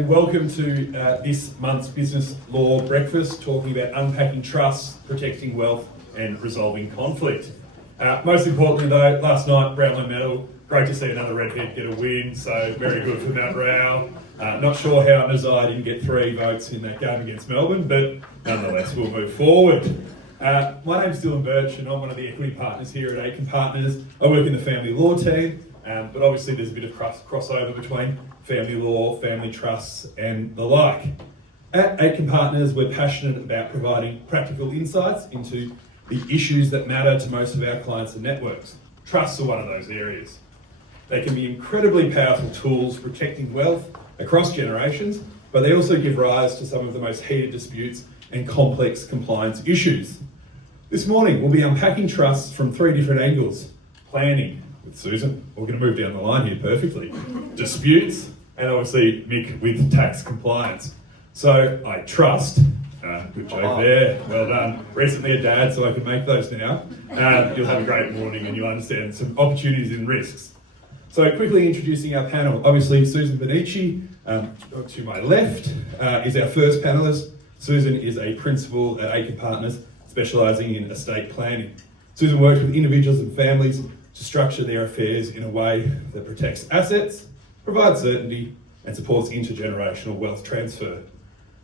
Welcome to this month's Business Law Breakfast, talking about unpacking trusts, protecting wealth and resolving conflict. Most importantly though, last night, Brownlow medal, great to see another redhead get a win, so very good for Matt Rao. Not sure how Nazai didn't get 3 votes in that game against Melbourne, but nonetheless we'll move forward. My name's Dylan Birch and I'm one of the equity partners here at Aitken Partners. I work in the family law team, but obviously there's a bit of crossover between family law, family trusts and the like. At Aitken Partners, we're passionate about providing practical insights into the issues that matter to most of our clients and networks. Trusts are one of those areas. They can be incredibly powerful tools protecting wealth across generations, but they also give rise to some of the most heated disputes and complex compliance issues. This morning, we'll be unpacking trusts from 3 different angles. Planning with Susan, we're going to move down the line here perfectly. Disputes, and obviously Mick with tax compliance. So I trust, good joke there, well done. Recently a dad, so I can make those now. You'll have a great morning and you'll understand some opportunities and risks. So quickly introducing our panel. Obviously Susan Benici, to my left, is our first panellist. Susan is a principal at Aitken Partners, specialising in estate planning. Susan works with individuals and families to structure their affairs in a way that protects assets, provides certainty, and supports intergenerational wealth transfer.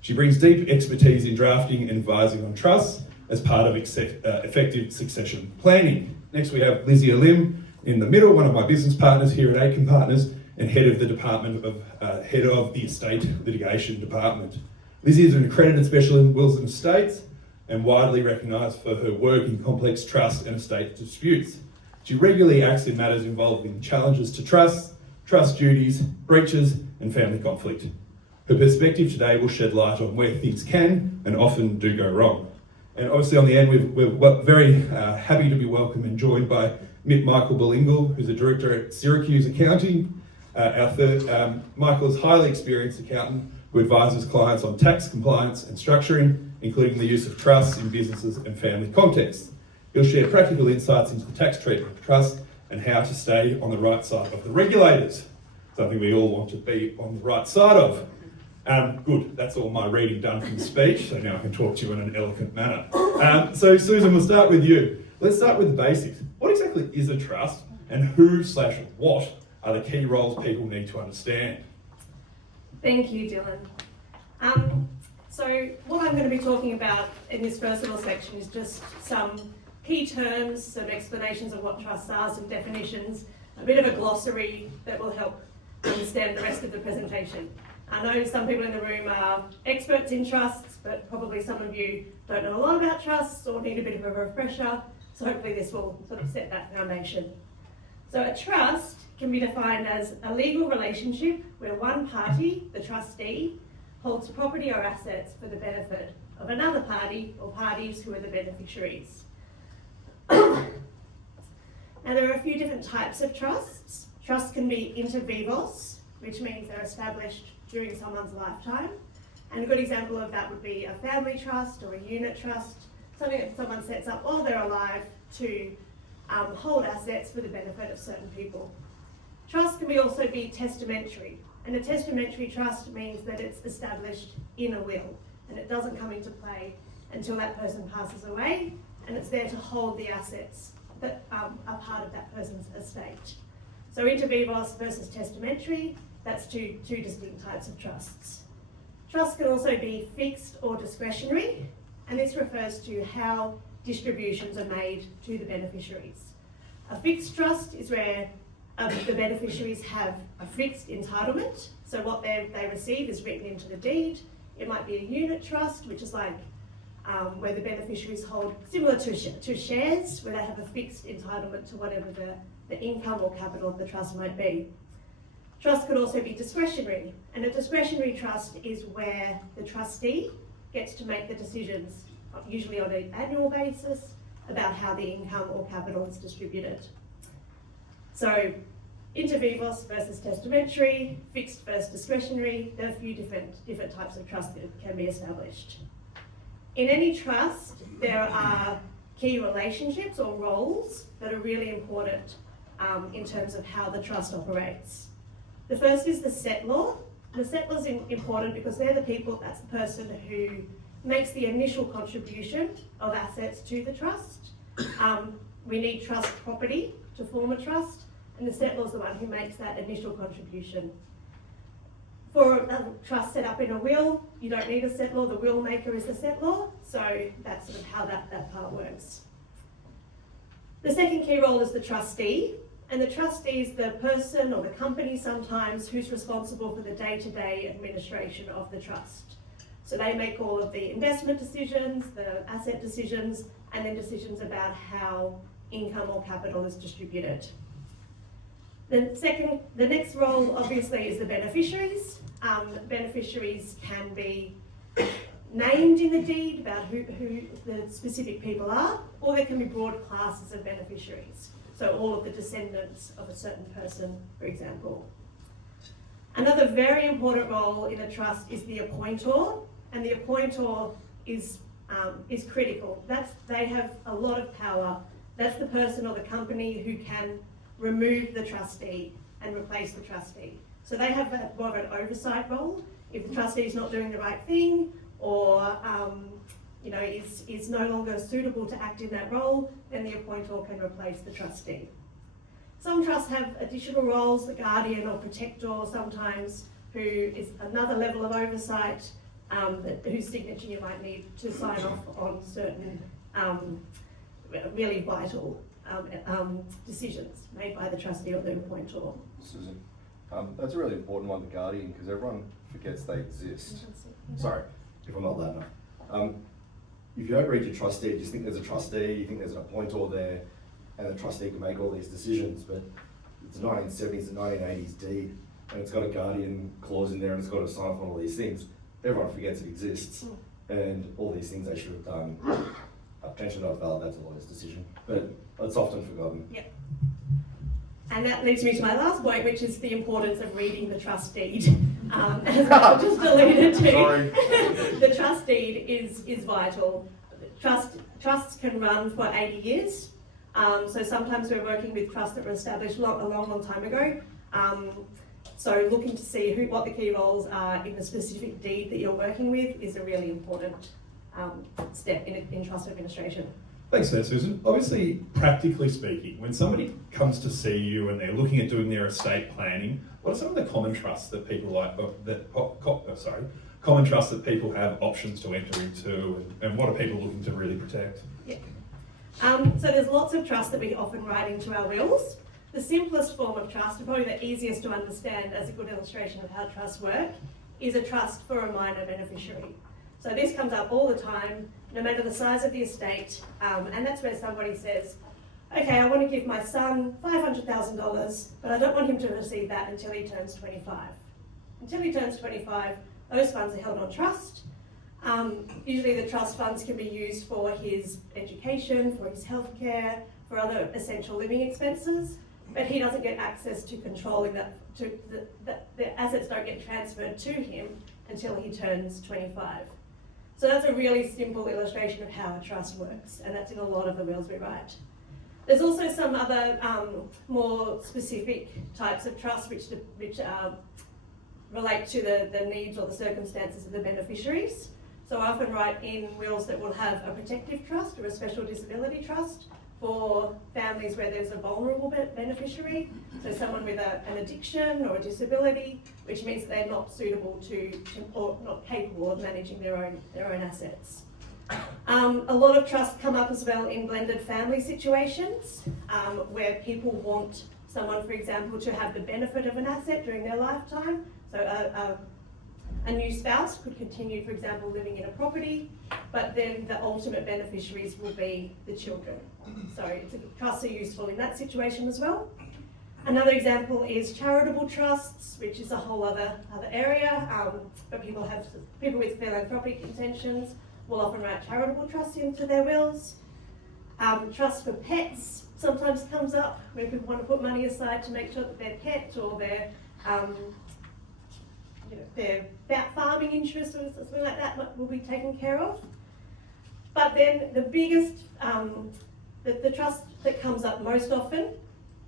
She brings deep expertise in drafting and advising on trusts as part of effective succession planning. Next we have Lizzie Lim in the middle, one of my business partners here at Aitken Partners and head of the Estate Litigation Department. Lizzie is an accredited specialist in wills and estates and widely recognised for her work in complex trust and estate disputes. She regularly acts in matters involving challenges to trusts, trust duties, breaches, and family conflict. Her perspective today will shed light on where things can and often do go wrong. And obviously on the end, we're very happy to be welcomed and joined by Michael Belingle, who's a director at Syracuse Accounting. Michael is a highly experienced accountant who advises clients on tax compliance and structuring, including the use of trusts in businesses and family contexts. He'll share practical insights into the tax treatment of trust and how to stay on the right side of the regulators. Something we all want to be on the right side of. Good, that's all my reading done from the speech, so now I can talk to you in an eloquent manner. So Susan, we'll start with you. Let's start with the basics. What exactly is a trust and who/what are the key roles people need to understand? Thank you, Dylan. So what I'm going to be talking about in this first little section is just some key terms, some explanations of what trusts are, some definitions, a bit of a glossary that will help understand the rest of the presentation. I know some people in the room are experts in trusts, but probably some of you don't know a lot about trusts or need a bit of a refresher, so hopefully this will sort of set that foundation. So a trust can be defined as a legal relationship where one party, the trustee, holds property or assets for the benefit of another party or parties who are the beneficiaries. Now there are a few different types of trusts. Trusts can be inter vivos, which means they're established during someone's lifetime. And a good example of that would be a family trust or a unit trust, something that someone sets up while they're alive to hold assets for the benefit of certain people. Trusts can also be testamentary, and a testamentary trust means that it's established in a will and it doesn't come into play until that person passes away, and it's there to hold the assets that are part of that person's estate. So inter vivos versus testamentary, that's two distinct types of trusts. Trusts can also be fixed or discretionary, and this refers to how distributions are made to the beneficiaries. A fixed trust is where the beneficiaries have a fixed entitlement, so what they receive is written into the deed. It might be a unit trust, which is like where the beneficiaries hold, similar to shares, where they have a fixed entitlement to whatever the income or capital of the trust might be. Trust could also be discretionary, and a discretionary trust is where the trustee gets to make the decisions, usually on an annual basis, about how the income or capital is distributed. So inter vivos versus testamentary, fixed versus discretionary, there are a few different types of trust that can be established. In any trust, there are key relationships or roles that are really important in terms of how the trust operates. The first is the settlor, The settler's important because they're the people, that's the person who makes the initial contribution of assets to the trust. We need trust property to form a trust, and the settler's the one who makes that initial contribution. For a trust set up in a will, you don't need a settlor, the will maker is the settlor, so that's sort of how that part works. The second key role is the trustee, and the trustee is the person or the company sometimes who's responsible for the day-to-day administration of the trust. So they make all of the investment decisions, the asset decisions, and then decisions about how income or capital is distributed. The next role obviously is the beneficiaries. Beneficiaries can be named in the deed about who the specific people are, or there can be broad classes of beneficiaries. So all of the descendants of a certain person, for example. Another very important role in a trust is the appointor, and the appointor is critical. They have a lot of power. That's the person or the company who can remove the trustee and replace the trustee. So they have more of an oversight role. If the trustee is not doing the right thing, or is no longer suitable to act in that role, then the appointor can replace the trustee. Some trusts have additional roles, the guardian or protector sometimes, who is another level of oversight, whose signature you might need to sign off on certain really vital decisions made by the trustee or the appointer. Susan, that's a really important one, the guardian, because everyone forgets they exist. Sorry, if I'm not loud enough. If you don't read your trust deed, you just think there's a trustee, you think there's an appointor there, and the trustee can make all these decisions, but it's a 1970s and 1980s deed, and it's got a guardian clause in there, and it's got to sign off on all these things. Everyone forgets it exists, and all these things they should have done. Potentially not valid, that's a lawyer's decision, but it's often forgotten. Yep. And that leads me to my last point, which is the importance of reading the trust deed. As I just alluded to, the trust deed is vital. Trusts can run for 80 years. So sometimes we're working with trusts that were established a long time ago. So looking to see what the key roles are in the specific deed that you're working with is a really important step in trust administration. Thanks for that, Susan. Obviously, practically speaking, when somebody comes to see you and they're looking at doing their estate planning, what are some of the common trusts that people common trusts that people have options to enter into, and what are people looking to really protect? Yeah. So there's lots of trusts that we often write into our wills. The simplest form of trust, and probably the easiest to understand as a good illustration of how trusts work, is a trust for a minor beneficiary. So this comes up all the time, no matter the size of the estate, and that's where somebody says, okay, I want to give my son $500,000, but I don't want him to receive that until he turns 25. Until he turns 25, those funds are held on trust. Usually the trust funds can be used for his education, for his healthcare, for other essential living expenses, but he doesn't get access to controlling that, the assets don't get transferred to him until he turns 25. So that's a really simple illustration of how a trust works, and that's in a lot of the wills we write. There's also some other more specific types of trusts which relate to the needs or the circumstances of the beneficiaries. So I often write in wills that will have a protective trust or a special disability trust for families where there's a vulnerable beneficiary, so someone with an addiction or a disability, which means that they're not suitable or not capable of managing their own assets. A lot of trusts come up as well in blended family situations, where people want someone, for example, to have the benefit of an asset during their lifetime. So a new spouse could continue, for example, living in a property, but then the ultimate beneficiaries will be the children. So trusts are useful in that situation as well. Another example is charitable trusts, which is a whole other area, but people with philanthropic intentions will often write charitable trusts into their wills. Trust for pets sometimes comes up where people want to put money aside to make sure that their pet or their farming interests or something like that will be taken care of. But then the biggest, the trust that comes up most often,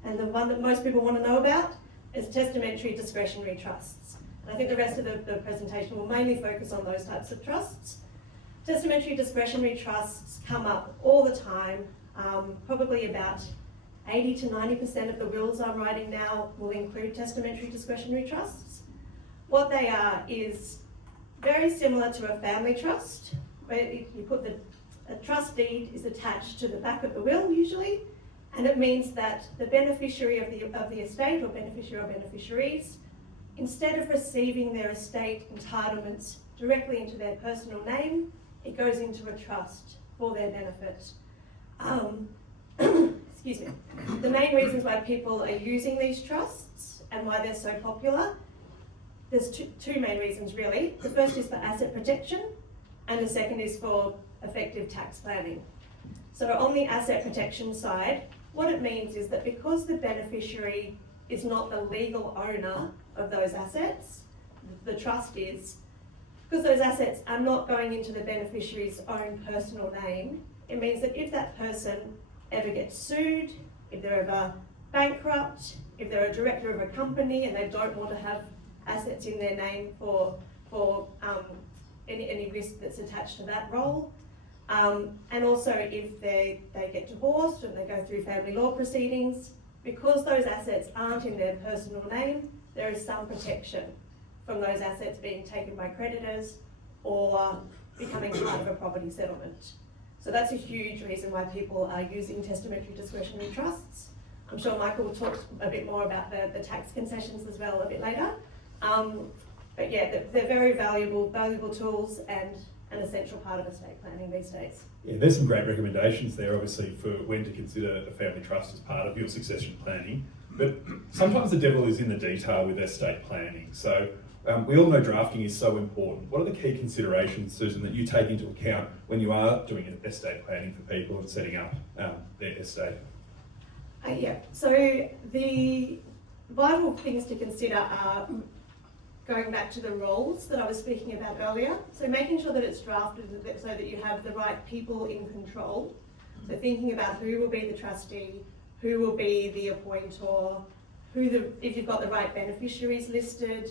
and the one that most people want to know about, is testamentary discretionary trusts. And I think the rest of the presentation will mainly focus on those types of trusts. Testamentary discretionary trusts come up all the time. Probably about 80 to 90% of the wills I'm writing now will include testamentary discretionary trusts. What they are is very similar to a family trust, where you put a trust deed is attached to the back of the will usually, and it means that the beneficiary of the estate or beneficiary or beneficiaries, instead of receiving their estate entitlements directly into their personal name, it goes into a trust for their benefit. Excuse me. The main reasons why people are using these trusts and why they're so popular, there's two main reasons really. The first is for asset protection, and the second is for effective tax planning. So on the asset protection side, what it means is that because the beneficiary is not the legal owner of those assets, the trust is, because those assets are not going into the beneficiary's own personal name, it means that if that person ever gets sued, if they're ever bankrupt, if they're a director of a company and they don't want to have assets in their name for any risk that's attached to that role, and also if they get divorced and they go through family law proceedings, because those assets aren't in their personal name, there is some protection from those assets being taken by creditors or becoming part of a property settlement. So that's a huge reason why people are using testamentary discretionary trusts. I'm sure Michael will talk a bit more about the tax concessions as well a bit later. But yeah, they're very valuable tools and an essential part of estate planning these days. Yeah, there's some great recommendations there, obviously, for when to consider a family trust as part of your succession planning. But sometimes the devil is in the detail with estate planning. So we all know drafting is so important. What are the key considerations, Susan, that you take into account when you are doing estate planning for people and setting up their estate? Yeah, so the vital things to consider are going back to the roles that I was speaking about earlier. So making sure that it's drafted so that you have the right people in control. So thinking about who will be the trustee, who will be the appointor, if you've got the right beneficiaries listed,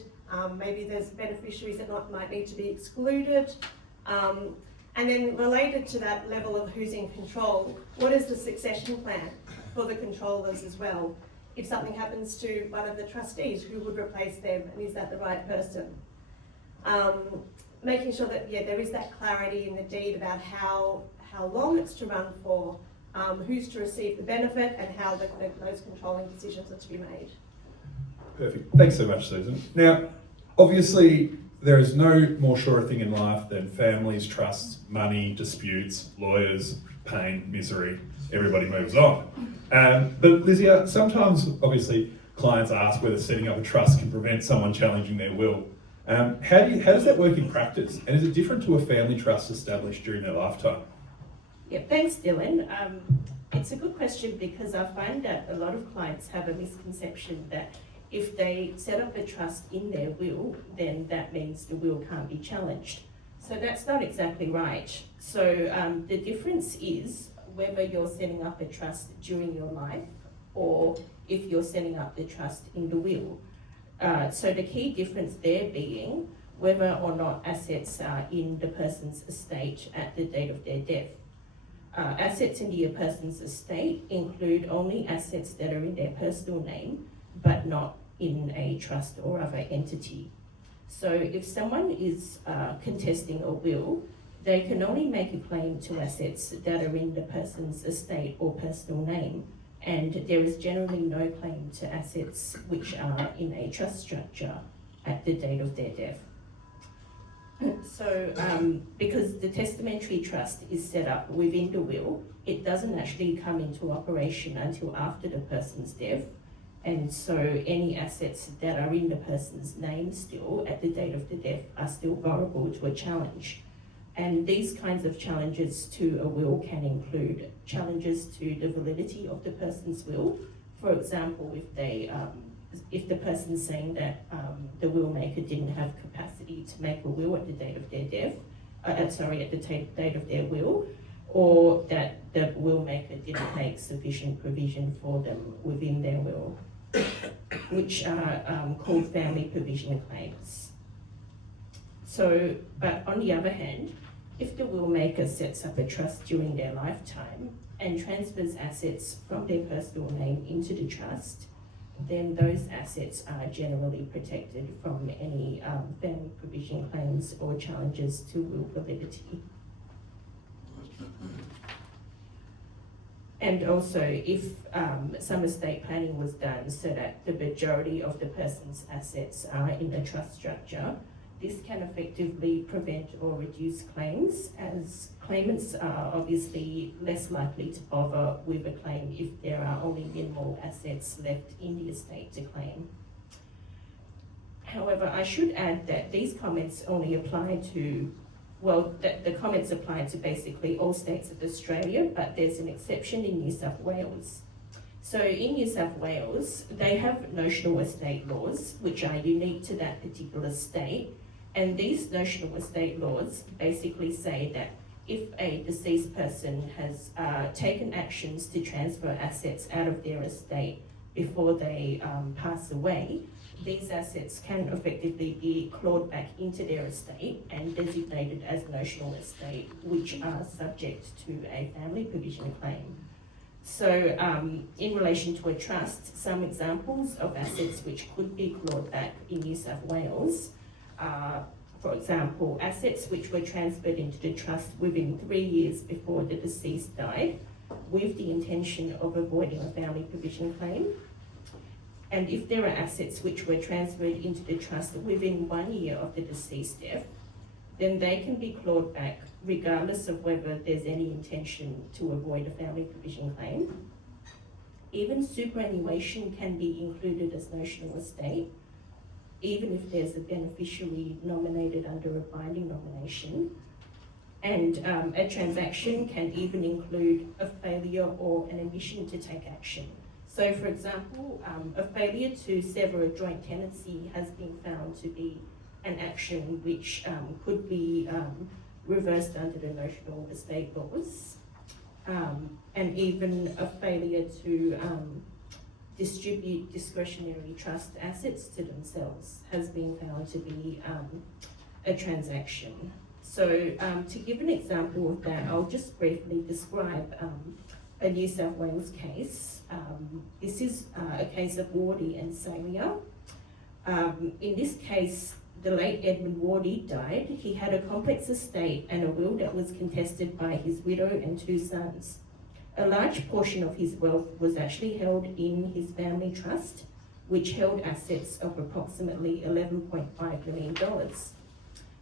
maybe there's beneficiaries that might need to be excluded. And then related to that level of who's in control, what is the succession plan for the controllers as well? If something happens to one of the trustees, who would replace them, and is that the right person? Making sure that there is that clarity in the deed about how long it's to run for, who's to receive the benefit, and how those controlling decisions are to be made. Perfect. Thanks so much, Susan. Now, obviously, there is no more sure thing in life than families, trusts, money, disputes, lawyers, pain, misery. Everybody moves on. But Lizzie, sometimes, obviously, clients ask whether setting up a trust can prevent someone challenging their will. How does that work in practice? And is it different to a family trust established during their lifetime? Yeah, thanks, Dylan. It's a good question because I find that a lot of clients have a misconception that if they set up a trust in their will, then that means the will can't be challenged. So that's not exactly right. So the difference is whether you're setting up a trust during your life or if you're setting up the trust in the will. So the key difference there being whether or not assets are in the person's estate at the date of their death. Assets in the person's estate include only assets that are in their personal name, but not in a trust or other entity. So if someone is contesting a will, they can only make a claim to assets that are in the person's estate or personal name, and there is generally no claim to assets which are in a trust structure at the date of their death. So because the testamentary trust is set up within the will, it doesn't actually come into operation until after the person's death. And so any assets that are in the person's name still at the date of the death are still vulnerable to a challenge. And these kinds of challenges to a will can include challenges to the validity of the person's will. For example, if the person's saying that the will maker didn't have capacity to make a will at the date of their death, at the date of their will, or that the will maker didn't make sufficient provision for them within their will. which are called family provision claims. So, but on the other hand, if the will maker sets up a trust during their lifetime and transfers assets from their personal name into the trust, then those assets are generally protected from any family provision claims or challenges to will validity. And also, if some estate planning was done so that the majority of the person's assets are in a trust structure, this can effectively prevent or reduce claims, as claimants are obviously less likely to bother with a claim if there are only minimal assets left in the estate to claim. However, I should add that these comments only apply to, well, the comments apply to basically all states of Australia, but there's an exception in New South Wales. So in New South Wales, they have notional estate laws, which are unique to that particular state. And these notional estate laws basically say that if a deceased person has taken actions to transfer assets out of their estate before they pass away, these assets can effectively be clawed back into their estate and designated as notional estate, which are subject to a family provision claim. So in relation to a trust, some examples of assets which could be clawed back in New South Wales are, for example, assets which were transferred into the trust within 3 years before the deceased died, with the intention of avoiding a family provision claim. And if there are assets which were transferred into the trust within 1 year of the deceased death, then they can be clawed back regardless of whether there's any intention to avoid a family provision claim. Even superannuation can be included as notional estate, even if there's a beneficiary nominated under a binding nomination. And a transaction can even include a failure or an omission to take action. So for example, a failure to sever a joint tenancy has been found to be an action which could be reversed under the notional estate laws. And even a failure to distribute discretionary trust assets to themselves has been found to be a transaction. So to give an example of that, I'll just briefly describe a New South Wales case. This is a case of Wardy and Salia. In this case, the late Edmund Wardy died. He had a complex estate and a will that was contested by his widow and 2 sons. A large portion of his wealth was actually held in his family trust, which held assets of approximately $11.5 million.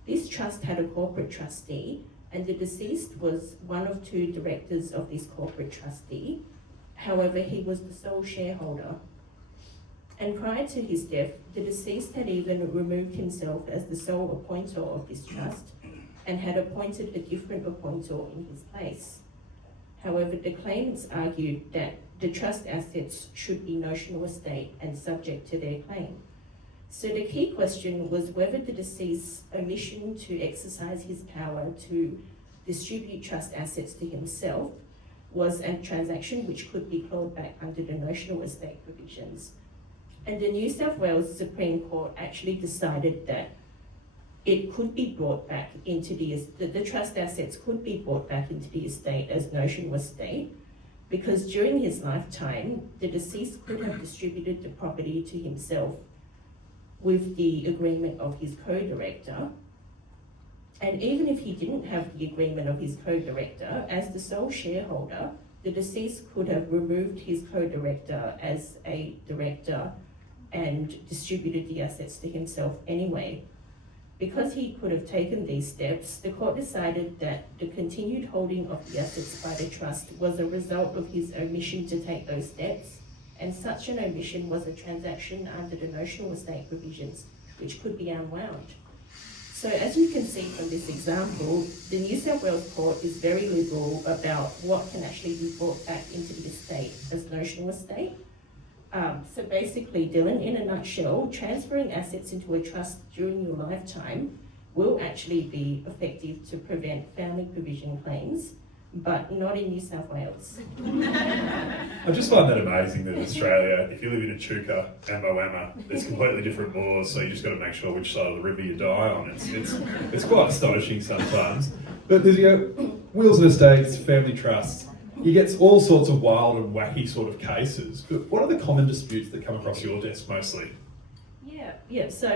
This trust had a corporate trustee, and the deceased was one of 2 directors of this corporate trustee. However, he was the sole shareholder. And prior to his death, the deceased had even removed himself as the sole appointer of this trust and had appointed a different appointer in his place. However, the claimants argued that the trust assets should be notional estate and subject to their claim. So the key question was whether the deceased's omission to exercise his power to distribute trust assets to himself was a transaction which could be clawed back under the notional estate provisions. And the New South Wales Supreme Court actually decided that it could be brought back into the trust assets could be brought back into the estate as notional estate, because during his lifetime, the deceased could have distributed the property to himself with the agreement of his co-director. And even if he didn't have the agreement of his co-director, as the sole shareholder, the deceased could have removed his co-director as a director and distributed the assets to himself anyway. Because he could have taken these steps, the court decided that the continued holding of the assets by the trust was a result of his omission to take those steps, and such an omission was a transaction under the notional estate provisions, which could be unwound. So as you can see from this example, the New South Wales court is very liberal about what can actually be brought back into the estate as notional estate. So basically, Dylan, in a nutshell, transferring assets into a trust during your lifetime will actually be effective to prevent family provision claims, but not in New South Wales. I just find that amazing that in Australia, if you live in Echuca and Moama, there's completely different laws, so you just got to make sure which side of the river you die on. It's quite astonishing sometimes. But there's wills and estates, family trusts, you get all sorts of wild and wacky sort of cases. But what are the common disputes that come across your desk mostly? Yeah. So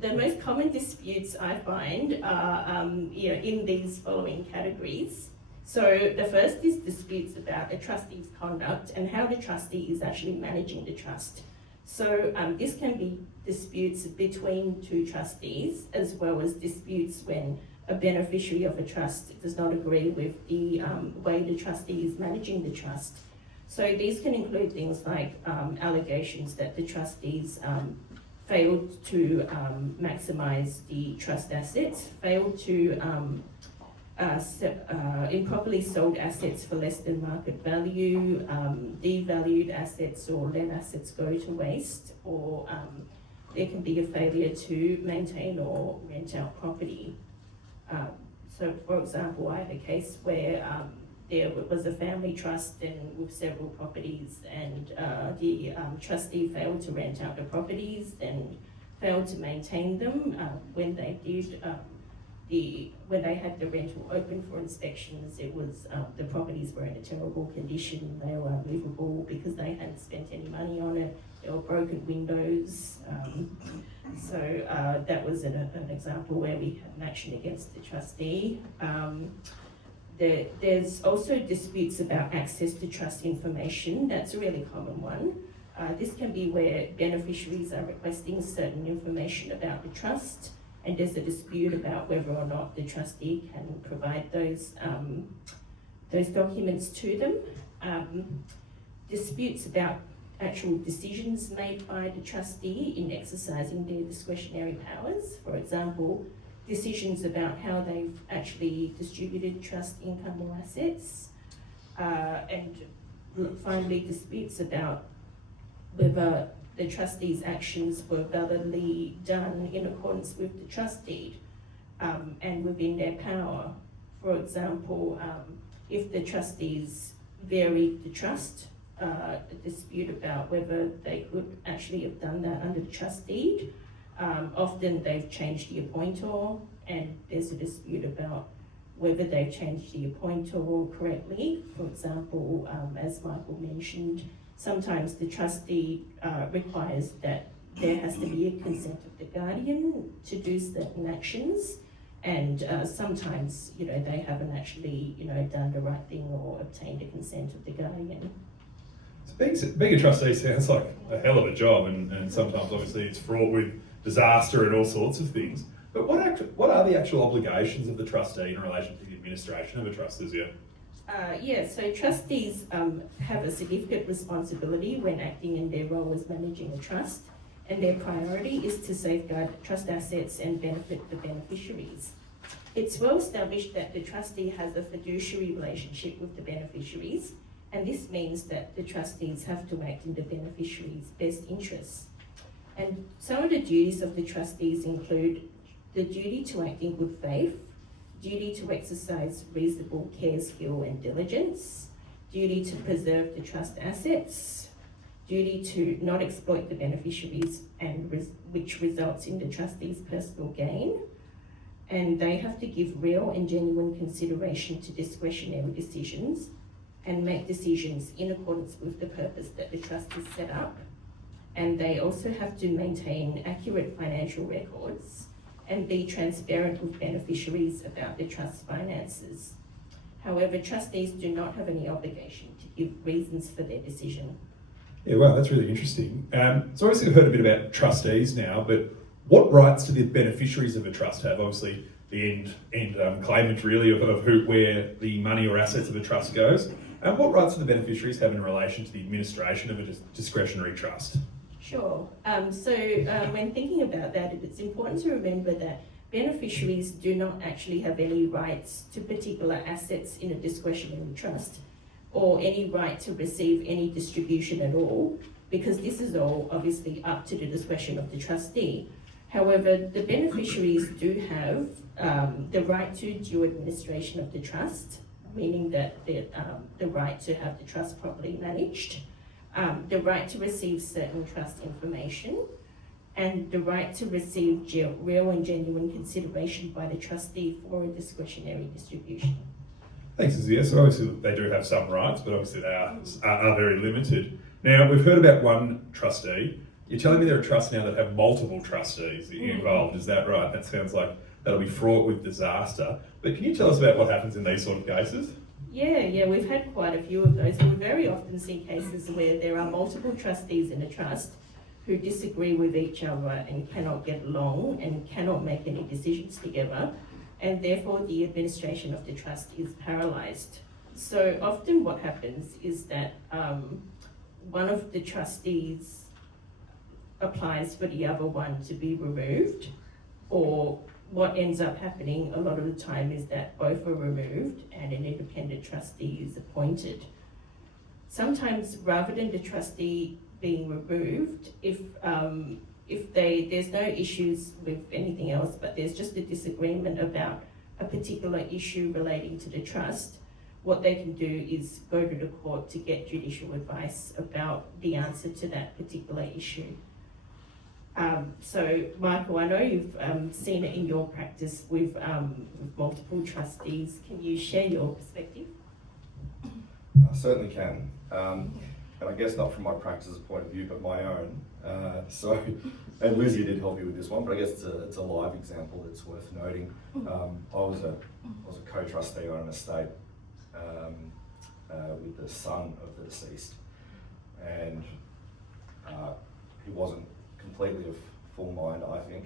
the most common disputes I find are in these following categories. So the first is disputes about a trustee's conduct and how the trustee is actually managing the trust. So this can be disputes between two trustees, as well as disputes when a beneficiary of a trust does not agree with the way the trustee is managing the trust. So these can include things like allegations that the trustees failed to maximise the trust assets, failed to improperly sold assets for less than market value, devalued assets or let assets go to waste, or there can be a failure to maintain or rent out property. So for example, I had a case where there was a family trust and with several properties, and the trustee failed to rent out the properties and failed to maintain them. When they did, when they had the rental open for inspections, it was the properties were in a terrible condition. They were unlivable because they hadn't spent any money on it. There were broken windows. So that was an example where we had an action against the trustee. There's also disputes about access to trust information. That's a really common one. This can be where beneficiaries are requesting certain information about the trust, and there's a dispute about whether or not the trustee can provide those documents to them. Disputes about actual decisions made by the trustee in exercising their discretionary powers. For example, decisions about how they've actually distributed trust income or assets. And finally, disputes about whether the trustee's actions were validly done in accordance with the trust deed and within their power. For example, if the trustees varied the trust, a dispute about whether they could actually have done that under the trust deed. Often they've changed the appointer, and there's a dispute about whether they've changed the appointer correctly. For example, as Michael mentioned, sometimes the trustee requires that there has to be a consent of the guardian to do certain actions, and sometimes they haven't actually done the right thing or obtained a consent of the guardian. So being a trustee sounds like a hell of a job, and sometimes obviously it's fraught with disaster and all sorts of things. But what are the actual obligations of the trustee in relation to the administration of a trust, Lizia? So trustees have a significant responsibility when acting in their role as managing a trust, and their priority is to safeguard trust assets and benefit the beneficiaries. It's well established that the trustee has a fiduciary relationship with the beneficiaries, and this means that the trustees have to act in the beneficiaries' best interests. And some of the duties of the trustees include the duty to act in good faith, duty to exercise reasonable care, skill and diligence, duty to preserve the trust assets, duty to not exploit the beneficiaries which results in the trustee's personal gain, and they have to give real and genuine consideration to discretionary decisions and make decisions in accordance with the purpose that the trust is set up. And they also have to maintain accurate financial records and be transparent with beneficiaries about the trust's finances. However, trustees do not have any obligation to give reasons for their decision. Yeah, wow, that's really interesting. So obviously we've heard a bit about trustees now, but what rights do the beneficiaries of a trust have? Obviously the end claimant really of where the money or assets of a trust goes. And what rights do the beneficiaries have in relation to the administration of a discretionary trust? Sure. When thinking about that, it's important to remember that beneficiaries do not actually have any rights to particular assets in a discretionary trust, or any right to receive any distribution at all, because this is all obviously up to the discretion of the trustee. However, the beneficiaries do have the right to due administration of the trust, meaning that the right to have the trust properly managed, the right to receive certain trust information, and the right to receive real and genuine consideration by the trustee for a discretionary distribution. Thanks, Azia. So obviously they do have some rights, but obviously they are very limited. Now, we've heard about one trustee. You're telling me there are trusts now that have multiple trustees involved, is that right? That sounds like that'll be fraught with disaster. But can you tell us about what happens in these sort of cases? Yeah, we've had quite a few of those. We very often see cases where there are multiple trustees in a trust who disagree with each other and cannot get along and cannot make any decisions together, and therefore the administration of the trust is paralysed. So often what happens is that one of the trustees applies for the other one to be removed, or what ends up happening a lot of the time is that both are removed and an independent trustee is appointed. Sometimes, rather than the trustee being removed, if there's no issues with anything else, but there's just a disagreement about a particular issue relating to the trust, what they can do is go to the court to get judicial advice about the answer to that particular issue. So, Michael, I know you've seen it in your practice with multiple trustees. Can you share your perspective? I certainly can. And I guess not from my practice's point of view, but my own. And Lizzie did help me with this one, but I guess it's a live example that's worth noting. I was a co-trustee on an estate with the son of the deceased, and he wasn't completely of full mind, I think.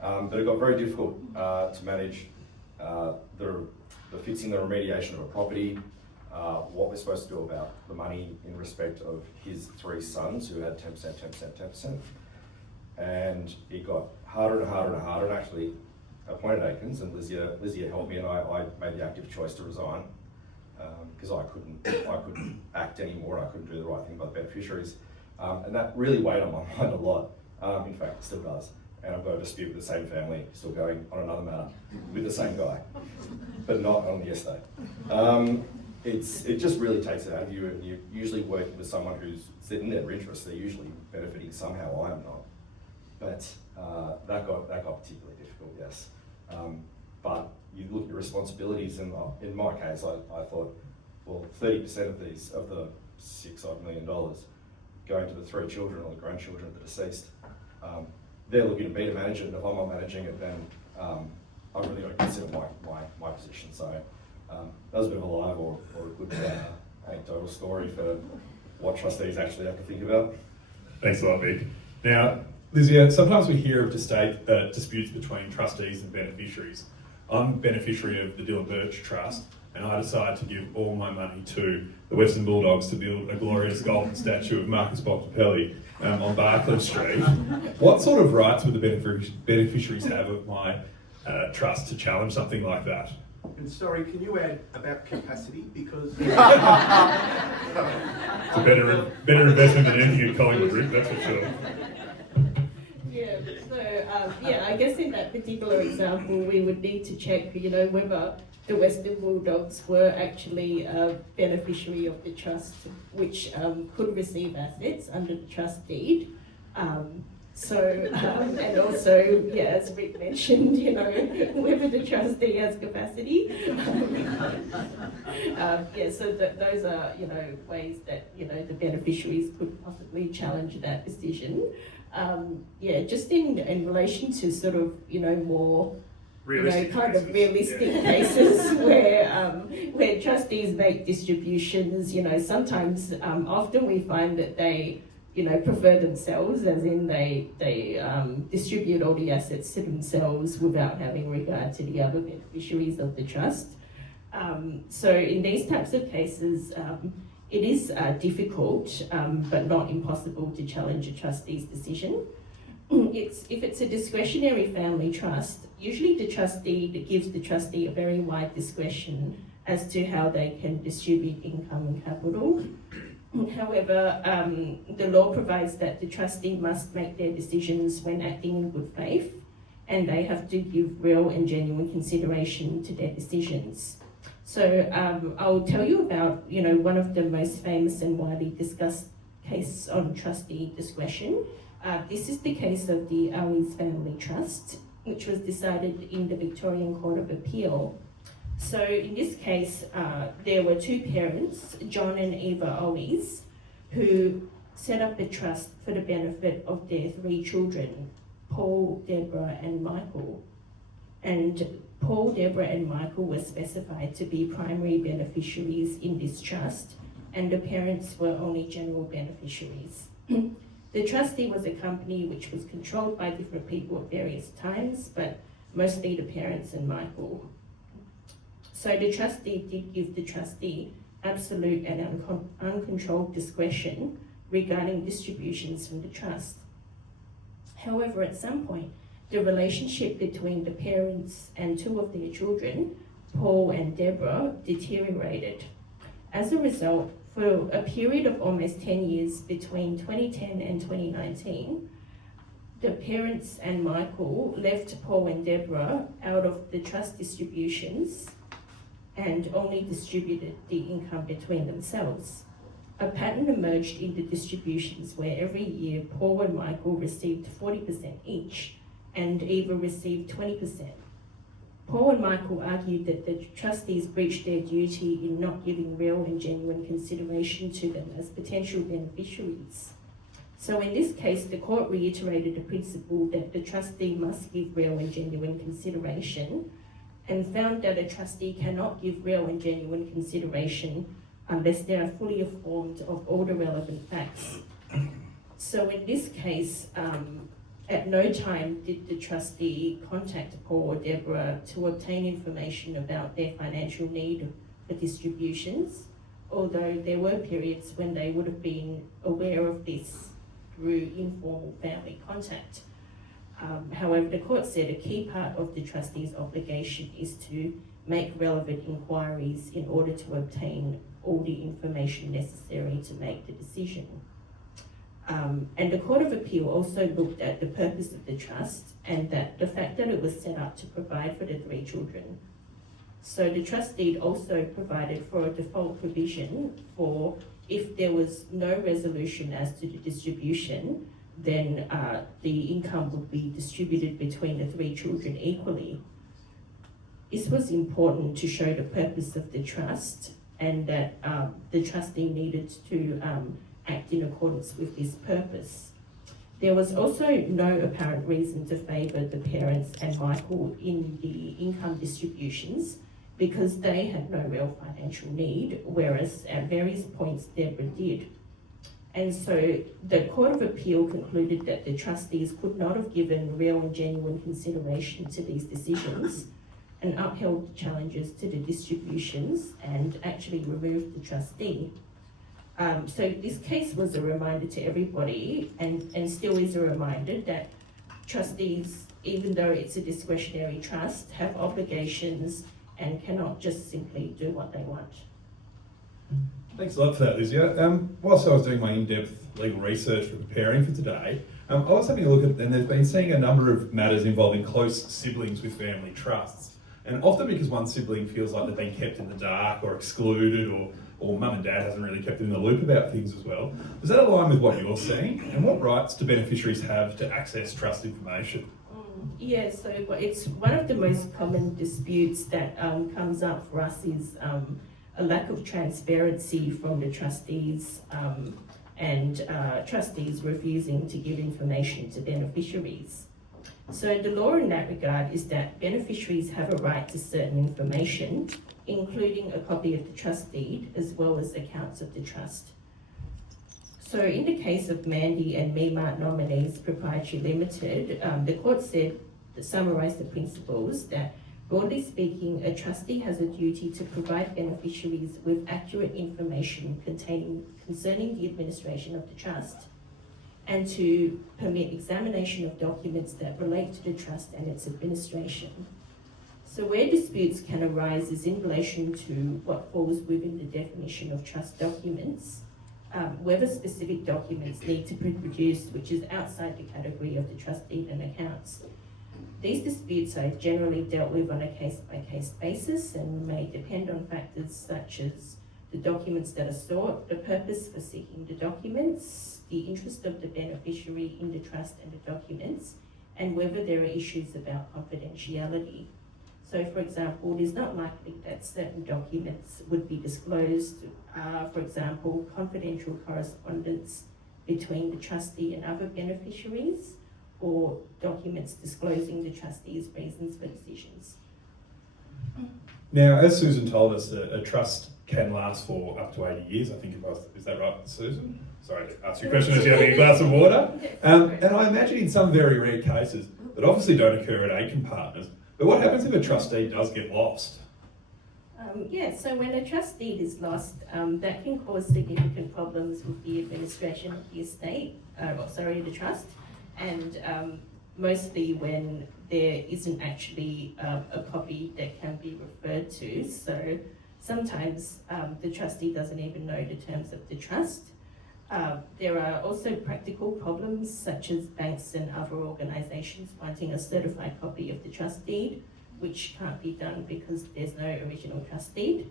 But it got very difficult to manage the fixing the remediation of a property, what we're supposed to do about the money in respect of his three sons who had 10%, 10%, 10%. And it got harder and harder and harder, and actually appointed Aitkens, and Lizzie helped me, and I made the active choice to resign because I couldn't act anymore, and I couldn't do the right thing by the beneficiaries. And that really weighed on my mind a lot. In fact, it still does. And I've got a dispute with the same family, still going on another matter with the same guy, but not on the estate. It just really takes it out of you, and you're usually working with someone who's in their interest. They're usually benefiting somehow. I am not, but that got particularly difficult. Yes, but you look at your responsibilities, and in my case, I thought, well, 30% of the $6 odd million going to the three children or the grandchildren of the deceased. They're looking at me to manage it, and if I'm not managing it, then I really got to consider my position. So that was a bit of a live or a good anecdotal story for what trustees actually have to think about. Thanks a lot, Vic. Now, Lizzie, sometimes we hear of disputes between trustees and beneficiaries. I'm a beneficiary of the Dylan Birch Trust, and I decide to give all my money to the Western Bulldogs to build a glorious golden statue of Marcus Bontempelli on Barclay Street. What sort of rights would the beneficiaries have of my trust to challenge something like that? And sorry, can you add about capacity? Because It's a better investment than anything at Collingwood, Rick, that's for sure. Yeah, so I guess in that particular example, we would need to check, whether the Western Bulldogs were actually a beneficiary of the trust, which could receive assets under the trust deed. And also, as Rick mentioned, whether the trustee has capacity. So those are, ways that, the beneficiaries could possibly challenge that decision. Just in relation to sort of, more kind of realistic cases where trustees make distributions, sometimes, often we find that they, prefer themselves, as in they distribute all the assets to themselves without having regard to the other beneficiaries of the trust. So in these types of cases, it is difficult, but not impossible to challenge a trustee's decision. If it's a discretionary family trust, usually the trustee gives the trustee a very wide discretion as to how they can distribute income and capital. However, the law provides that the trustee must make their decisions when acting in good faith, and they have to give real and genuine consideration to their decisions. So I'll tell you about, one of the most famous and widely discussed case on trustee discretion. This is the case of the Owens Family Trust, which was decided in the Victorian Court of Appeal. So in this case, there were two parents, John and Eva Owens, who set up a trust for the benefit of their three children, Paul, Deborah, and Michael. And Paul, Deborah, and Michael were specified to be primary beneficiaries in this trust, and the parents were only general beneficiaries. The trustee was a company which was controlled by different people at various times, but mostly the parents and Michael. So the trustee did give the trustee absolute and uncontrolled discretion regarding distributions from the trust. However, at some point, the relationship between the parents and two of their children, Paul and Deborah, deteriorated. As a result, for a period of almost 10 years between 2010 and 2019, the parents and Michael left Paul and Deborah out of the trust distributions and only distributed the income between themselves. A pattern emerged in the distributions where every year Paul and Michael received 40% each, and Eva received 20%. Paul and Michael argued that the trustees breached their duty in not giving real and genuine consideration to them as potential beneficiaries. So in this case, the court reiterated the principle that the trustee must give real and genuine consideration, and found that a trustee cannot give real and genuine consideration unless they are fully informed of all the relevant facts. So in this case, at no time did the trustee contact Paul or Deborah to obtain information about their financial need for distributions, although there were periods when they would have been aware of this through informal family contact. However, the court said a key part of the trustee's obligation is to make relevant inquiries in order to obtain all the information necessary to make the decision. And the Court of Appeal also looked at the purpose of the trust and that the fact that it was set up to provide for the three children. So the trustee also provided for a default provision for if there was no resolution as to the distribution, then the income would be distributed between the three children equally. This was important to show the purpose of the trust and that the trustee needed to act in accordance with this purpose. There was also no apparent reason to favour the parents and Michael in the income distributions because they had no real financial need, whereas at various points Deborah did. And so the Court of Appeal concluded that the trustees could not have given real and genuine consideration to these decisions and upheld the challenges to the distributions and actually removed the trustee. So this case was a reminder to everybody and still is a reminder that trustees, even though it's a discretionary trust, have obligations and cannot just simply do what they want. Thanks a lot for that, Lizia. Whilst I was doing my in-depth legal research for preparing for today, I was having a look at, and there's been seeing a number of matters involving close siblings with family trusts. And often because one sibling feels like they've been kept in the dark or excluded or mum and dad hasn't really kept them in the loop about things as well. Does that align with what you're seeing? And what rights do beneficiaries have to access trust information? Yeah, so it's one of the most common disputes that comes up for us is a lack of transparency from the trustees and trustees refusing to give information to beneficiaries. So the law in that regard is that beneficiaries have a right to certain information, including a copy of the trust deed as well as accounts of the trust. So in the case of Mandy and Memart Nominees Proprietary Limited, the court said, summarised the principles that, broadly speaking, a trustee has a duty to provide beneficiaries with accurate information concerning the administration of the trust and to permit examination of documents that relate to the trust and its administration. So where disputes can arise is in relation to what falls within the definition of trust documents, whether specific documents need to be produced which is outside the category of the trust deed and accounts. These disputes are generally dealt with on a case-by-case basis and may depend on factors such as the documents that are sought, the purpose for seeking the documents, the interest of the beneficiary in the trust and the documents, and whether there are issues about confidentiality. So, for example, it is not likely that certain documents would be disclosed, for example, confidential correspondence between the trustee and other beneficiaries, or documents disclosing the trustee's reasons for decisions. Now, as Susan told us, a trust can last for up to 80 years. I think is that right, Susan? Sorry to ask you a question as you're having a glass of water. And I imagine in some very rare cases that obviously don't occur at Aitken Partners, but what happens if a trustee does get lost? So when a trust deed is lost, that can cause significant problems with the administration of the estate, the trust, and mostly when there isn't actually a copy that can be referred to. So sometimes the trustee doesn't even know the terms of the trust. There are also practical problems such as banks and other organisations wanting a certified copy of the trust deed, which can't be done because there's no original trust deed.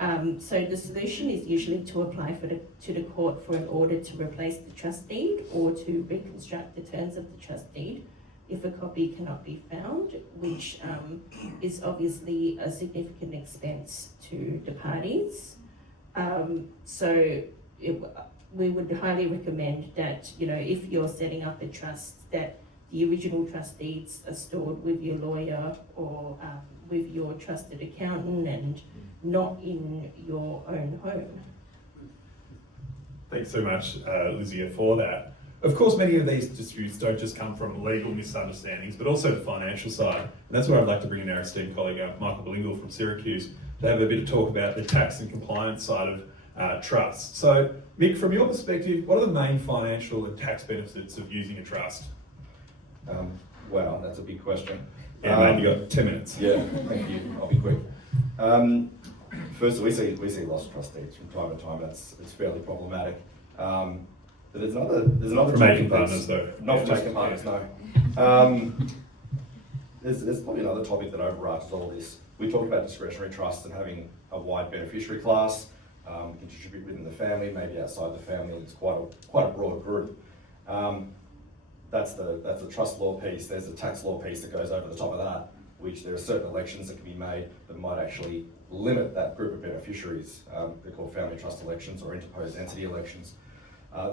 So the solution is usually to apply to the court for an order to replace the trust deed or to reconstruct the terms of the trust deed if a copy cannot be found, which is obviously a significant expense to the parties. We would highly recommend that, if you're setting up a trust, that the original trust deeds are stored with your lawyer or with your trusted accountant and not in your own home. Thanks so much, Lizzie, for that. Of course, many of these disputes don't just come from legal misunderstandings, but also the financial side. And that's where I'd like to bring in our esteemed colleague, Michael Bilingual from Syracuse, to have a bit of talk about the tax and compliance side of trust. So, Mick, from your perspective, what are the main financial and tax benefits of using a trust? Wow, that's a big question. Yeah, mate, you've got 10 minutes. Yeah, thank you. I'll be quick. First, we see lost trust deeds from time to time. It's fairly problematic. But there's another From Aitken Partners, though. Not from Aitken Partners, no. There's probably another topic that overarches all this. We talk about discretionary trusts and having a wide beneficiary class. Can distribute within the family, maybe outside the family. It's quite a broad group. That's the trust law piece. There's a tax law piece that goes over the top of that, which there are certain elections that can be made that might actually limit that group of beneficiaries. They're called family trust elections or interposed entity elections.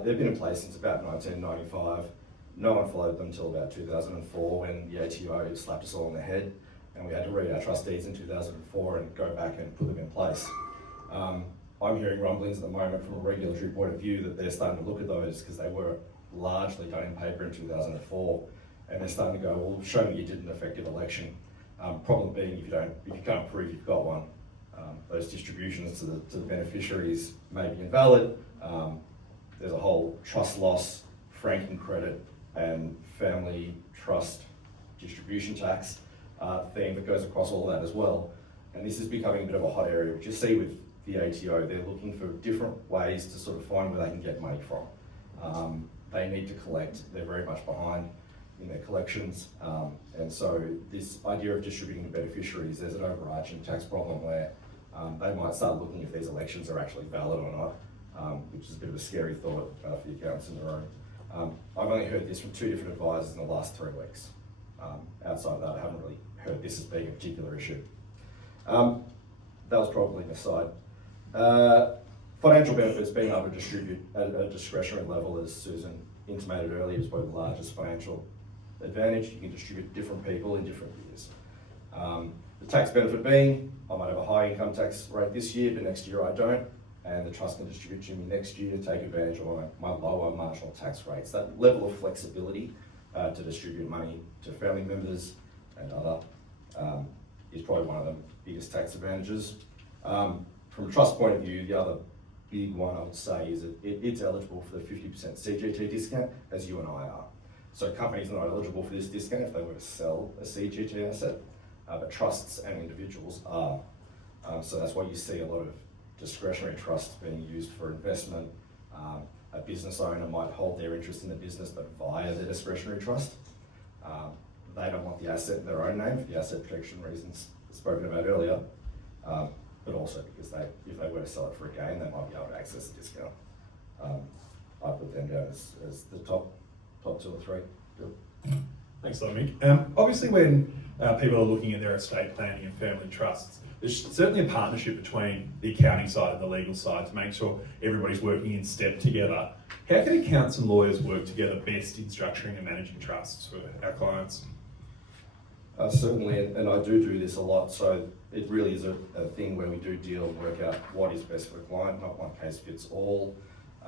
They've been in place since about 1995. No one followed them until about 2004 when the ATO slapped us all on the head and we had to read our trust deeds in 2004 and go back and put them in place. I'm hearing rumblings at the moment from a regulatory point of view that they're starting to look at those because they were largely done in paper in 2004, and they're starting to go, well, show me you did an effective election. Problem being, if you can't prove you've got one, those distributions to the beneficiaries may be invalid. There's a whole trust loss, franking credit, and family trust distribution tax theme that goes across all of that as well. And this is becoming a bit of a hot area, which you see with the ATO. They're looking for different ways to sort of find where they can get money from. They need to collect. They're very much behind in their collections. And so this idea of distributing to beneficiaries, there's an overarching tax problem where they might start looking if these elections are actually valid or not, which is a bit of a scary thought for the accountants in the room. I've only heard this from 2 different advisors in the last 3 weeks. Outside of that, I haven't really heard this as being a particular issue. That was probably an aside. Financial benefits, being able to distribute at a discretionary level, as Susan intimated earlier, is probably the largest financial advantage. You can distribute to different people in different years. The tax benefit being, I might have a high income tax rate this year, but next year I don't, and the trust can distribute to me next year to take advantage of my lower marginal tax rates. That level of flexibility to distribute money to family members and other is probably one of the biggest tax advantages. From a trust point of view, the other big one I would say is that it's eligible for the 50% CGT discount, as you and I are. So companies are not eligible for this discount if they were to sell a CGT asset, but trusts and individuals are. So that's why you see a lot of discretionary trusts being used for investment. A business owner might hold their interest in the business, but via the discretionary trust. they don't want the asset in their own name for the asset protection reasons spoken about earlier, but also because if they were to sell it for a gain, they might be able to access a discount. I put them down as the top 2 or 3. Thanks, Mick. Obviously, when people are looking at their estate planning and family trusts, there's certainly a partnership between the accounting side and the legal side to make sure everybody's working in step together. How can accountants and lawyers work together best in structuring and managing trusts for our clients? Certainly, and I do this a lot, so it really is a thing where we do deal and work out what is best for the client, not one case fits all.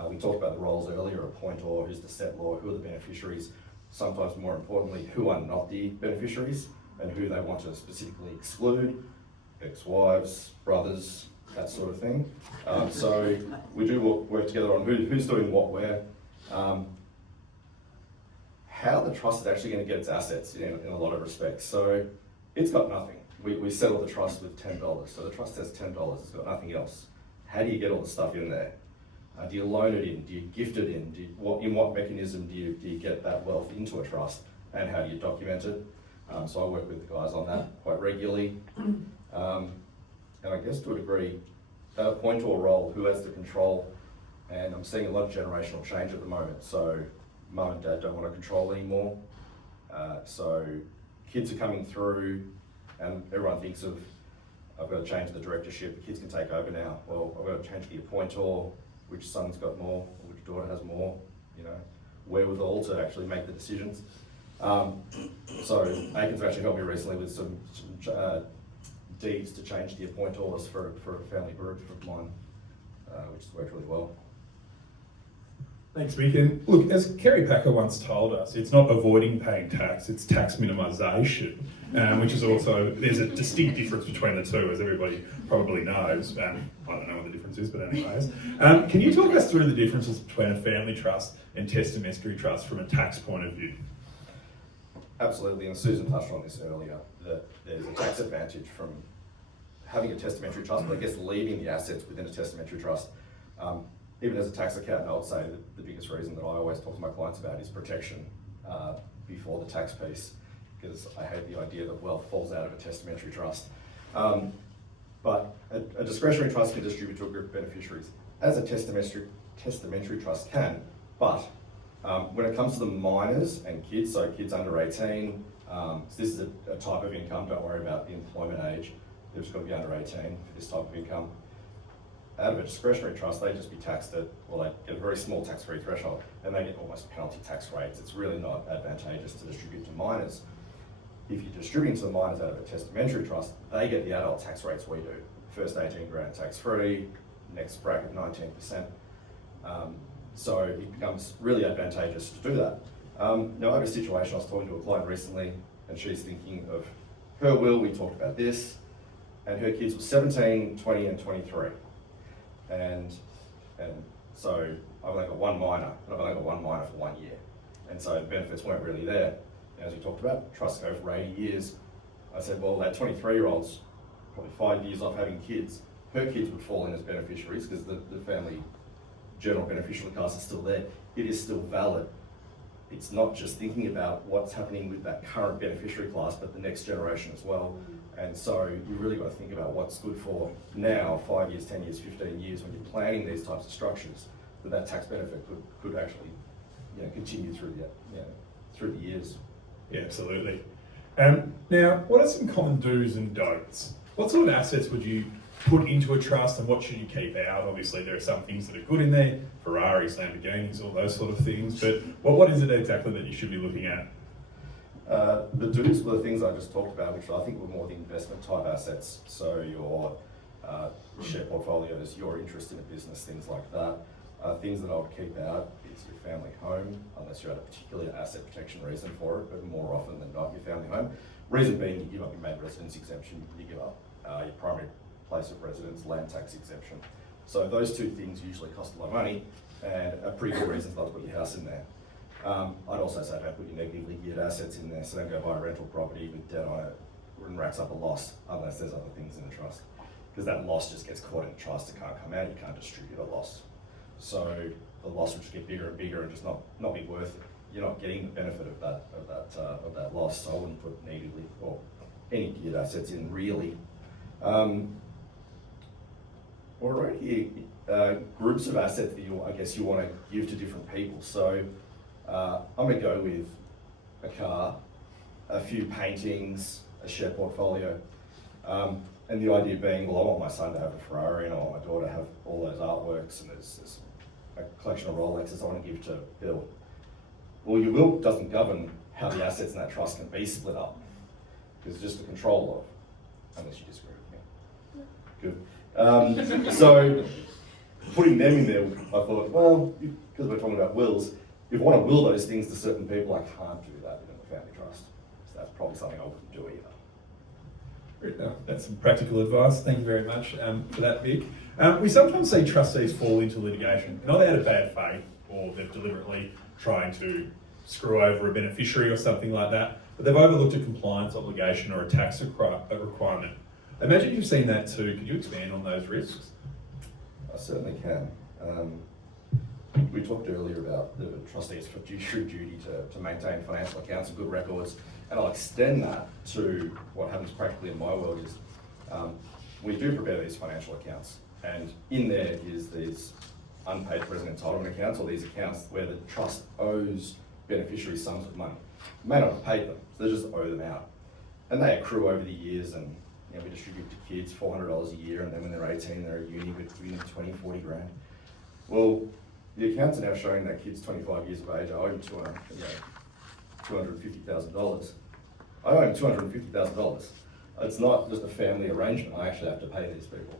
We talked about the roles earlier, appointor, who's the settlor, who are the beneficiaries, sometimes more importantly, who are not the beneficiaries and who they want to specifically exclude, ex-wives, brothers, that sort of thing. So we do work together on who's doing what where. How the trust is actually going to get its assets in a lot of respects. So it's got nothing. We settle the trust with $10. So the trust has $10, it's got nothing else. How do you get all the stuff in there? Do you loan it in? Do you gift it in? In what mechanism do you get that wealth into a trust? And how do you document it? So I work with the guys on that quite regularly. And I guess to a degree, that appointor role, who has the control, and I'm seeing a lot of generational change at the moment. So mum and dad don't want to control anymore. So kids are coming through and everyone thinks of, I've got to change the directorship, the kids can take over now. Well, I've got to change the appointor, which son's got more, which daughter has more, wherewithal to actually make the decisions. So Aitken's actually helped me recently with some deeds to change the appointors for a family group of mine, which has worked really well. Thanks, Mick. And look, as Kerry Packer once told us, it's not avoiding paying tax, it's tax minimisation, which is also, there's a distinct difference between the two, as everybody probably knows. I don't know what the difference is, but anyways. Can you talk us through the differences between a family trust and testamentary trust from a tax point of view? Absolutely, and Susan touched on this earlier, that there's a tax advantage from having a testamentary trust, but I guess leaving the assets within a testamentary trust. Even as a tax accountant, I would say that the biggest reason that I always talk to my clients about is protection before the tax piece, because I hate the idea that wealth falls out of a testamentary trust. But a discretionary trust can distribute to a group of beneficiaries, as a testamentary trust can, but when it comes to the minors and kids, so kids under 18, so this is a type of income, don't worry about the employment age, they've just got to be under 18 for this type of income. Out of a discretionary trust, they just be taxed at, well, they get a very small tax-free threshold, and they get almost penalty tax rates. It's really not advantageous to distribute to minors. If you're distributing to the minors out of a testamentary trust, they get the adult tax rates we do. First 18 grand tax-free, next bracket 19%. So it becomes really advantageous to do that. Now I have a situation, I was talking to a client recently, and she's thinking of her will, we talked about this, and her kids were 17, 20, and 23. And so I've only got one minor, and I've only got one minor for 1 year. And so the benefits weren't really there. As we talked about, trusts go for 80 years. I said, well, that 23-year-old's probably 5 years off having kids. Her kids would fall in as beneficiaries because the family general beneficiary class is still there. It is still valid. It's not just thinking about what's happening with that current beneficiary class, but the next generation as well. And so you really got to think about what's good for now, 5 years, 10 years, 15 years, when you're planning these types of structures, that tax benefit could actually continue through the years. Yeah, absolutely. Now, what are some common do's and don'ts? What sort of assets would you put into a trust and what should you keep out? Obviously, there are some things that are good in there, Ferraris, Lamborghinis, all those sort of things, but what is it exactly that you should be looking at? The do's were the things I just talked about, which I think were more the investment type assets. So your share portfolios, your interest in a business, things like that. Things that I would keep out is your family home, unless you had a particular asset protection reason for it, but more often than not, your family home. Reason being, you give up your main residence exemption, you give up your primary place of residence, land tax exemption. So those two things usually cost a lot of money and are pretty good reasons not to put your house in there. I'd also say don't put your negatively geared assets in there, so don't go buy a rental property with debt on it and racks up a loss unless there's other things in the trust. Because that loss just gets caught in the trust, it can't come out, you can't distribute a loss. So the loss will just get bigger and bigger and just not be worth it. you're not getting the benefit of that loss. So I wouldn't put negatively or any geared assets in really. Or right here, groups of assets that you want to give to different people. So I'm going to go with a car, a few paintings, a share portfolio, and the idea being, well, I want my son to have a Ferrari, and I want my daughter to have all those artworks, and there's a collection of Rolexes I want to give to Bill. Well, your will doesn't govern how the assets in that trust can be split up, because it's just the control of, unless you disagree with me. Good. So putting them in there, I thought, well, because we're talking about wills, if I want to will those things to certain people, I can't do that in a family trust. So that's probably something I wouldn't do either. That's some practical advice. Thank you very much for that, Vic. We sometimes see trustees fall into litigation, not out of bad faith or they're deliberately trying to screw over a beneficiary or something like that, but they've overlooked a compliance obligation or a tax requirement. I imagine you've seen that too. Could you expand on those risks? I certainly can. We talked earlier about the trustee's fiduciary duty to maintain financial accounts and good records, and I'll extend that to what happens practically in my world is we do prepare these financial accounts, and in there is these unpaid present entitlement accounts, or these accounts where the trust owes beneficiaries sums of money. May not have paid them, so they just owe them out. And they accrue over the years, and we distribute to kids $400 a year, and then when they're 18, they're at uni with 20, 40 grand. Well, the accounts are now showing that kids 25 years of age, I owe him $250,000. I owe him $250,000. It's not just a family arrangement. I actually have to pay these people.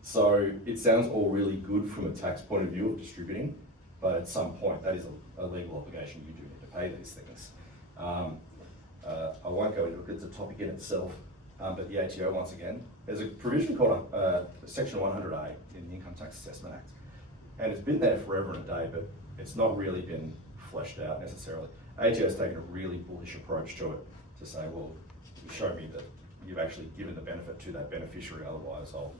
So it sounds all really good from a tax point of view of distributing, but at some point that is a legal obligation. You do need to pay these things. I won't go into it because it's a topic in itself, but the ATO, once again, there's a provision called Section 100A in the Income Tax Assessment Act. And it's been there forever and a day, but it's not really been fleshed out necessarily. ATO has taken a really bullish approach to it to say, well, you show me that you've actually given the benefit to that beneficiary, otherwise I'll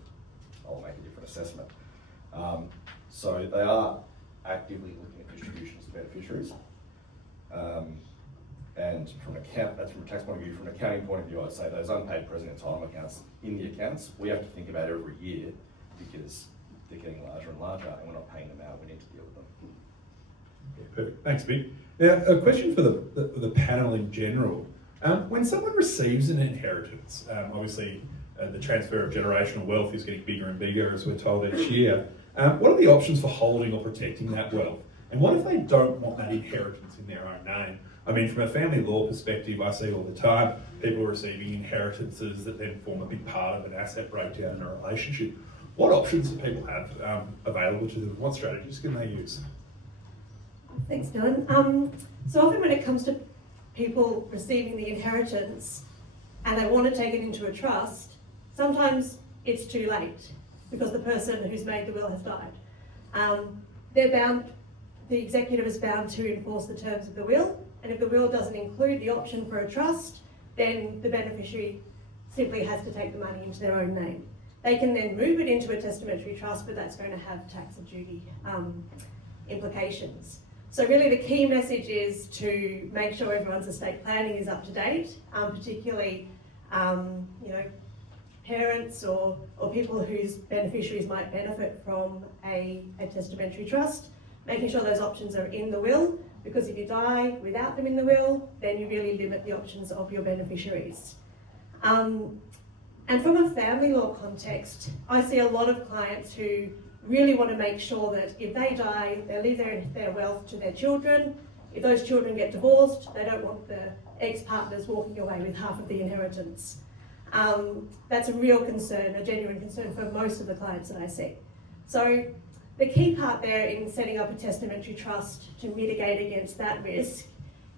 make a different assessment. So they are actively looking at distributions to beneficiaries. And that's from a tax point of view. From an accounting point of view, I'd say those unpaid present entitlement accounts in the accounts, we have to think about every year because they're getting larger and larger, and we're not paying them out. We need to deal with them. Yeah, perfect. Thanks, Vic. Now, a question for the panel in general. When someone receives an inheritance, obviously the transfer of generational wealth is getting bigger and bigger, as we're told each year. What are the options for holding or protecting that wealth? And what if they don't want that inheritance in their own name? I mean, from a family law perspective, I see all the time people receiving inheritances that then form a big part of an asset breakdown in a relationship. What options do people have available to them? What strategies can they use? Thanks, Dylan. So often when it comes to people receiving the inheritance and they want to take it into a trust, sometimes it's too late because the person who's made the will has died. The executive is bound to enforce the terms of the will, and if the will doesn't include the option for a trust, then the beneficiary simply has to take the money into their own name. They can then move it into a testamentary trust, but that's going to have tax and duty implications. So really the key message is to make sure everyone's estate planning is up to date, particularly parents or people whose beneficiaries might benefit from a testamentary trust, making sure those options are in the will, because if you die without them in the will, then you really limit the options of your beneficiaries. And from a family law context, I see a lot of clients who really want to make sure that if they die, they leave their wealth to their children. If those children get divorced, they don't want the ex-partners walking away with half of the inheritance. That's a real concern, a genuine concern for most of the clients that I see. So the key part there in setting up a testamentary trust to mitigate against that risk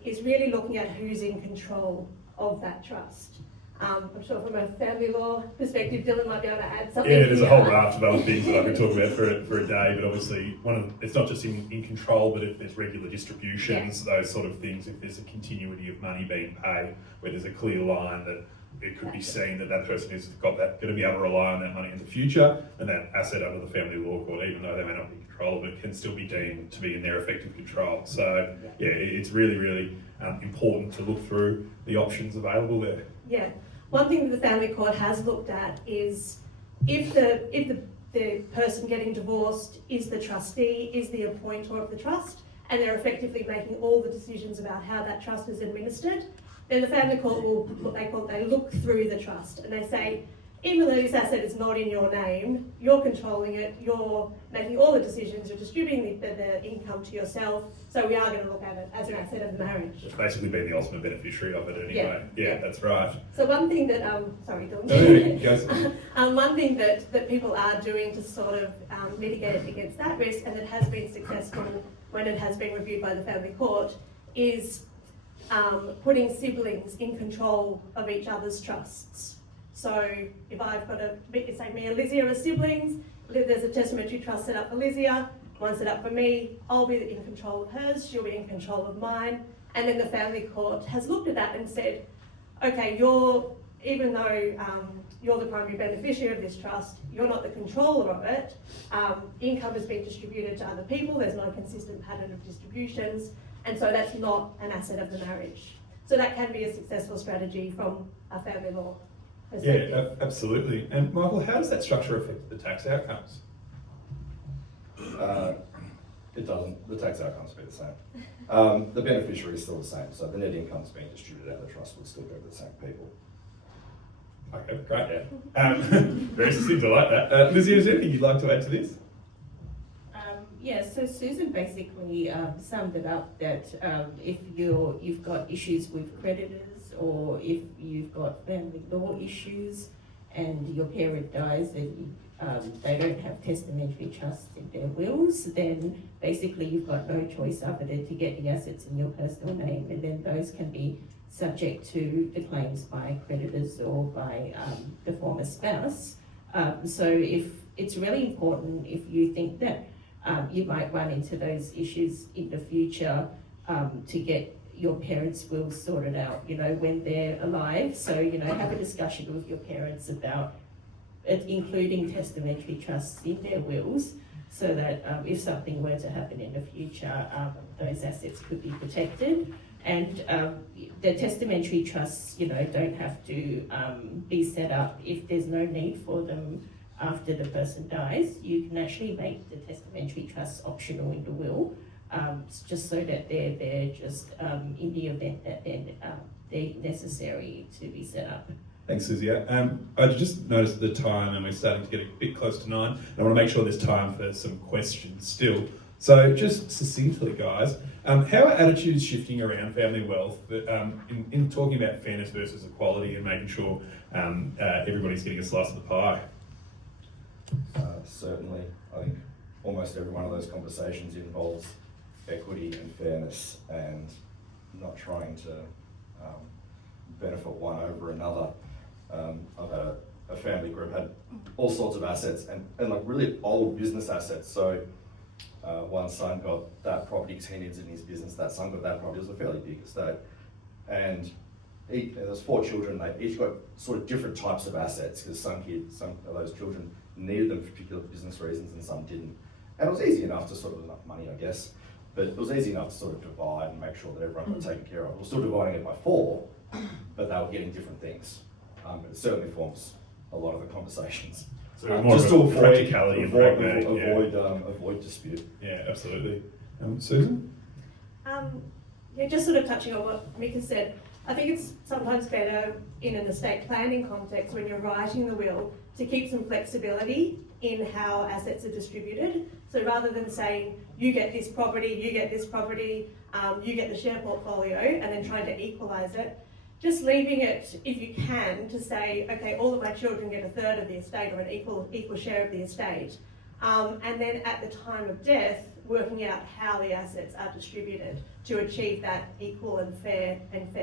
is really looking at who's in control of that trust. I'm sure from a family law perspective, Dylan might be able to add something. Yeah, there's a whole raft of other things that I could talk about for a day, but obviously it's not just in control, but if there's regular distributions, those sort of things, if there's a continuity of money being paid, where there's a clear line that it could be seen that that person is going to be able to rely on that money in the future, and that asset under the family law court, even though they may not be in control of it, can still be deemed to be in their effective control. So yeah, it's really, really important to look through the options available there. Yeah. One thing that the family court has looked at is if the person getting divorced is the trustee, is the appointer of the trust, and they're effectively making all the decisions about how that trust is administered, then the family court will, they look through the trust and they say, even though this asset is not in your name, you're controlling it, you're making all the decisions, you're distributing the income to yourself, so we are going to look at it as an asset of the marriage. It's basically being the ultimate beneficiary of it anyway. Yeah, that's right. So one thing that, sorry, Dawn. One thing that people are doing to sort of mitigate against that risk, and that has been successful when it has been reviewed by the family court, is putting siblings in control of each other's trusts. So if I've got say me and Lizzie are as siblings, there's a testamentary trust set up for Lizzie, one set up for me, I'll be in control of hers, she'll be in control of mine, and then the family court has looked at that and said, okay, even though you're the primary beneficiary of this trust, you're not the controller of it, income has been distributed to other people, there's not a consistent pattern of distributions, and so that's not an asset of the marriage. So that can be a successful strategy from a family law perspective. Yeah, absolutely. And Michael, how does that structure affect the tax outcomes? It doesn't. The tax outcomes will be the same. The beneficiary is still the same, so the net income's being distributed out of the trust would still go to the same people. Okay, great. Yeah. Very succinct, I like that. Lizzie, is there anything you'd like to add to this? Yeah, so Susan basically summed it up that if you've got issues with creditors, or if you've got family law issues and your parent dies and they don't have testamentary trusts in their wills, then basically you've got no choice other than to get the assets in your personal name, and then those can be subject to the claims by creditors or by the former spouse. So if it's really important, if you think that you might run into those issues in the future, to get your parents' wills sorted out, when they're alive. So, have a discussion with your parents about it, including testamentary trusts in their wills, so that if something were to happen in the future, those assets could be protected. And the testamentary trusts, don't have to be set up if there's no need for them after the person dies. You can actually make the testamentary trusts optional in the will, just so that they're there just in the event that they're necessary to be set up. Thanks, Susie. I just noticed the time, and we're starting to get a bit close to 9. I want to make sure there's time for some questions still. So just succinctly, guys, how are attitudes shifting around family wealth in talking about fairness versus equality and making sure everybody's getting a slice of the pie? Certainly, I think almost every one of those conversations involves equity and fairness, and not trying to benefit one over another. I've had a family group had all sorts of assets and like really old business assets. So one son got that property because he needs it in his business. That son got that property. It was a fairly big estate, and there's 4 children. They each got sort of different types of assets because some of those children needed them for particular business reasons and some didn't. And it was easy enough to sort of enough money, I guess, but it was easy enough to sort of divide and make sure that everyone got taken care of. We're still dividing it by 4, but they were getting different things. It certainly forms a lot of the conversations. So more just to practicality and pragmatic. Avoid dispute. Yeah, absolutely. Susan? Just sort of touching on what Mika said, I think it's sometimes better in an estate planning context when you're writing the will to keep some flexibility in how assets are distributed. So rather than saying, you get this property, you get this property, you get the share portfolio, and then trying to equalise it, just leaving it, if you can, to say, okay, all of my children get a third of the estate or an equal share of the estate. And then at the time of death, working out how the assets are distributed to achieve that equal and fair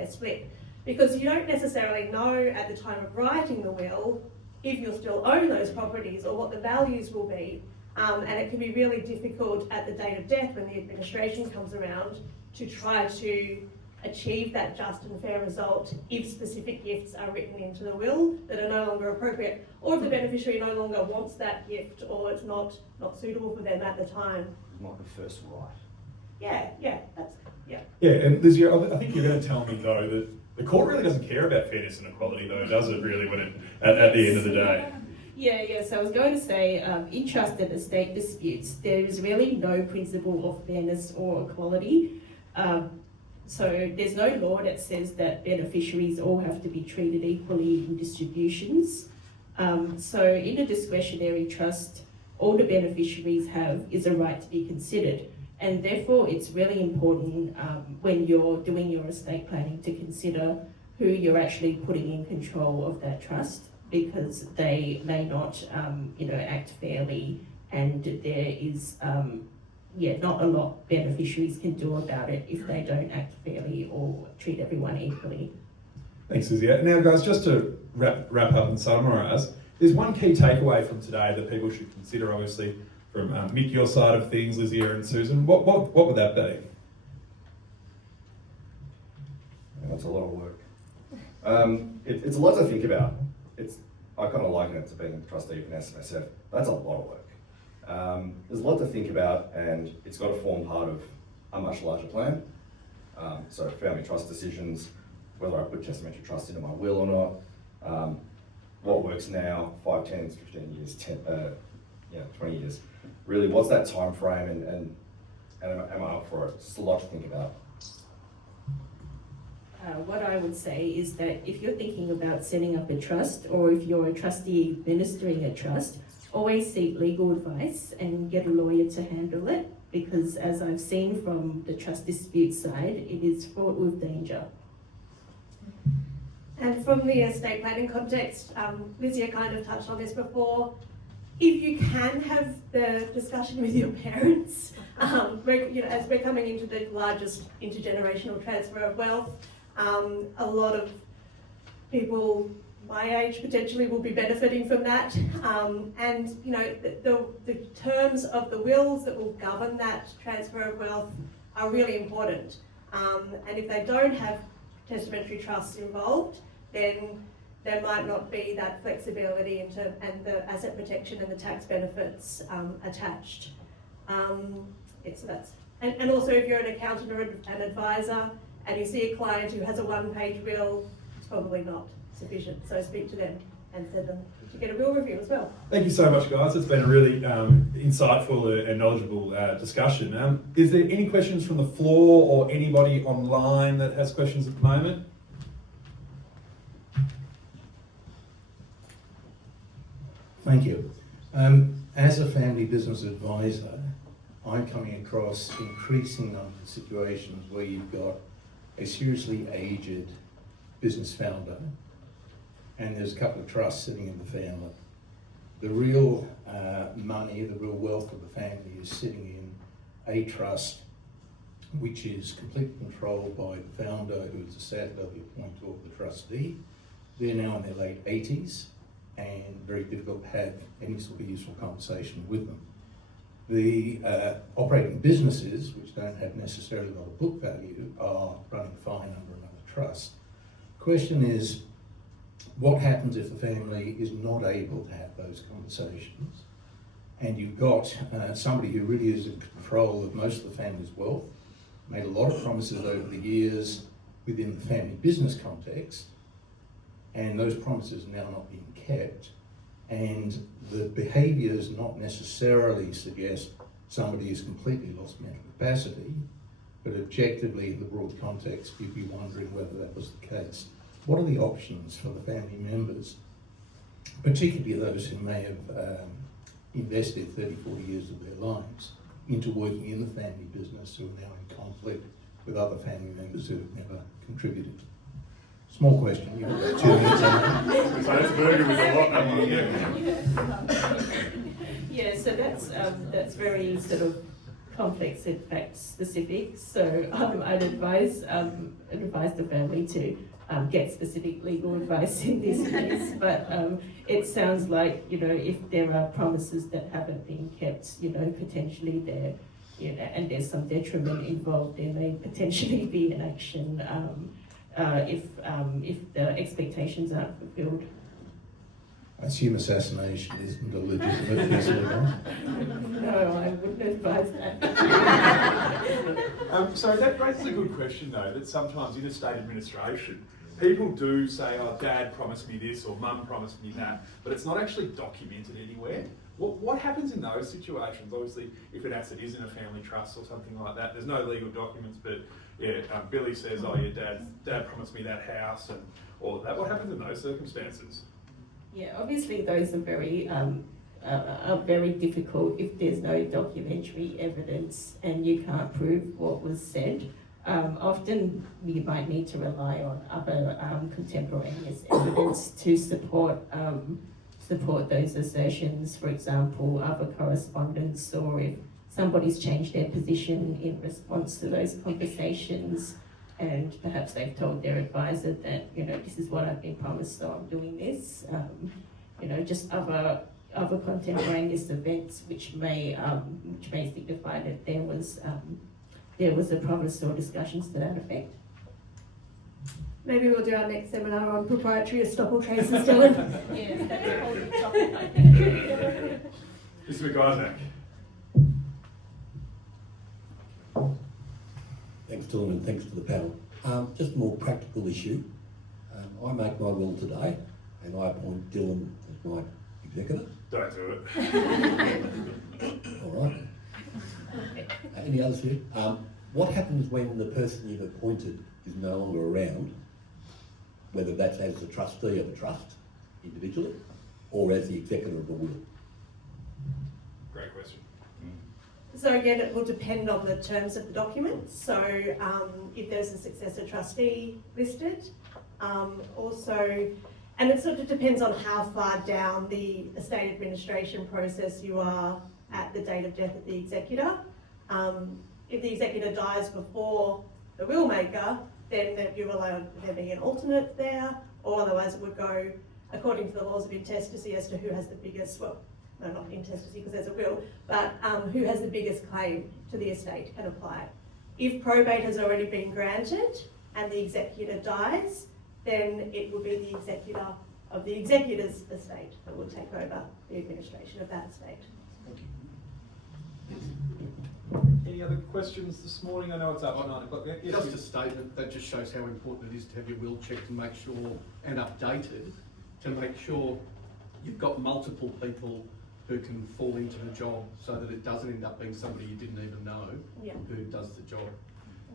split. Because you don't necessarily know at the time of writing the will if you'll still own those properties or what the values will be. And it can be really difficult at the date of death when the administration comes around to try to achieve that just and fair result if specific gifts are written into the will that are no longer appropriate, or if the beneficiary no longer wants that gift or it's not suitable for them at the time. Not the first right. Yeah, Yeah, and Lizzie, I think you're going to tell me though that the court really doesn't care about fairness and equality, though, does it? Really, when at the end of the day. Yeah. So I was going to say, in trust and estate disputes, there is really no principle of fairness or equality. So there's no law that says that beneficiaries all have to be treated equally in distributions. So in a discretionary trust, all the beneficiaries have is a right to be considered. And therefore, it's really important when you're doing your estate planning to consider who you're actually putting in control of that trust, because they may not, act fairly, and there is, not a lot beneficiaries can do about it if they don't act fairly or treat everyone equally. Thanks, Lizzie. Now, guys, just to wrap up and summarise, there's one key takeaway from today that people should consider, obviously, from Mick, your side of things, Lizzie and Susan. What would that be? That's a lot of work. It's a lot to think about. I kind of liken it to being a trustee of an SMSF. That's a lot of work. There's a lot to think about, and it's got to form part of a much larger plan. So family trust decisions, whether I put testamentary trust into my will or not, what works now, 5, 10, 15 years, 20 years. Really, what's that time frame, and am I up for it? It's just a lot to think about. What I would say is that if you're thinking about setting up a trust, or if you're a trustee administering a trust, always seek legal advice and get a lawyer to handle it, because as I've seen from the trust dispute side, it is fraught with danger. And from the estate planning context, Lizzie kind of touched on this before. If you can have the discussion with your parents, as we're coming into the largest intergenerational transfer of wealth, a lot of people my age potentially will be benefiting from that. And the terms of the wills that will govern that transfer of wealth are really important. And if they don't have testamentary trusts involved, then there might not be that flexibility and the asset protection and the tax benefits attached. And also, if you're an accountant or an advisor and you see a client who has a one-page will, it's probably not sufficient. So speak to them and send them to get a will review as well. Thank you so much, guys. It's been a really insightful and knowledgeable discussion. Is there any questions from the floor or anybody online that has questions at the moment? Thank you. As a family business advisor, I'm coming across increasing number of situations where you've got a seriously aged business founder and there's a couple of trusts sitting in the family. The real money, the real wealth of the family is sitting in a trust which is completely controlled by the founder, who is a statutory appointee of the trustee. They're now in their late 80s and very difficult to have any sort of useful conversation with them. The operating businesses, which don't have necessarily a lot of book value, are running fine under another trust. Question is, what happens if the family is not able to have those conversations, and you've got somebody who really is in control of most of the family's wealth, made a lot of promises over the years within the family business context, and those promises are now not being kept, and the behaviours not necessarily suggest somebody has completely lost mental capacity, but objectively in the broad context you'd be wondering whether that was the case. What are the options for the family members, particularly those who may have invested 30, 40 years of their lives into working in the family business, who are now in conflict with other family members who have never contributed? Small question, you've got 2 minutes on Yeah, so that's very sort of complex and fact specific. So I'd advise the family to get specific legal advice in this case. But it sounds like, if there are promises that haven't been kept, potentially there and there's some detriment involved, there may potentially be an action if the expectations aren't fulfilled. I assume assassination isn't a legitimate piece of advice. No, I wouldn't advise that. So that raises a good question though, that sometimes in estate administration, people do say, oh, Dad promised me this or Mum promised me that, but it's not actually documented anywhere. What happens in those situations? Obviously, if an asset is in a family trust or something like that, there's no legal documents, but yeah, Billy says, oh, your dad promised me that house and all of that. What happens in those circumstances? Yeah, obviously those are very difficult if there's no documentary evidence and you can't prove what was said. Often you might need to rely on other contemporaneous evidence to support those assertions. For example, other correspondence, or if somebody's changed their position in response to those conversations, and perhaps they've told their advisor that, this is what I've been promised, so I'm doing this. Just other contemporaneous events which may signify that there was a promise or discussions to that effect. Maybe we'll do our next seminar on proprietary estoppel traces, Dylan. Yeah, that's a whole new topic, I think. Mr. McIsaac. Thanks, Dylan, and thanks to the panel. Just a more practical issue. I make my will today, and I appoint Dylan as my executor. Don't do it. All right. Any others here? What happens when the person you've appointed is no longer around, whether that's as the trustee of a trust individually or as the executor of a will? Great question. So again, it will depend on the terms of the document. So if there's a successor trustee listed, also, and it sort of depends on how far down the estate administration process you are at the date of death of the executor. If the executor dies before the will maker, then you allow there be an alternate there, or otherwise it would go according to the laws of intestacy as to who has the biggest, well, no, not intestacy because there's a will, but who has the biggest claim to the estate can apply. If probate has already been granted and the executor dies, then it will be the executor of the executor's estate that will take over the administration of that estate. Any other questions this morning? I know it's up at 9 o'clock. Yes, Just a statement that just shows how important it is to have your will checked and make sure, and updated, to make sure you've got multiple people who can fall into the job so that it doesn't end up being somebody you didn't even know who does the job.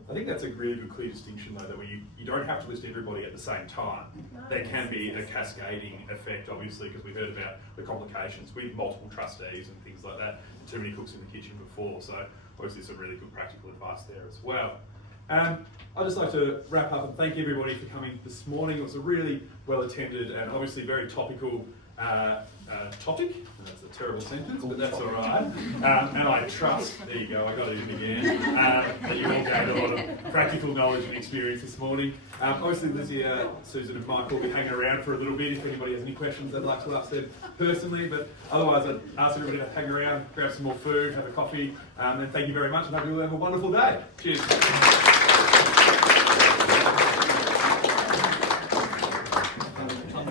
I think that's a really good clear distinction though, that you don't have to list everybody at the same time. There can be a cascading effect, obviously, because we heard about the complications with multiple trustees and things like that. Too many cooks in the kitchen before, so obviously some really good practical advice there as well. I'd just like to wrap up and thank everybody for coming this morning. It was a really well attended and obviously very topical topic. That's a terrible sentence, but that's all right. And I trust, there you go, I got it in again, that you all gained a lot of practical knowledge and experience this morning. Obviously Lizzie, Susan and Michael will be hanging around for a little bit if anybody has any questions they'd like to ask them personally, but otherwise I'd ask everybody to hang around, grab some more food, have a coffee, and thank you very much and hope you all have a wonderful day. Cheers.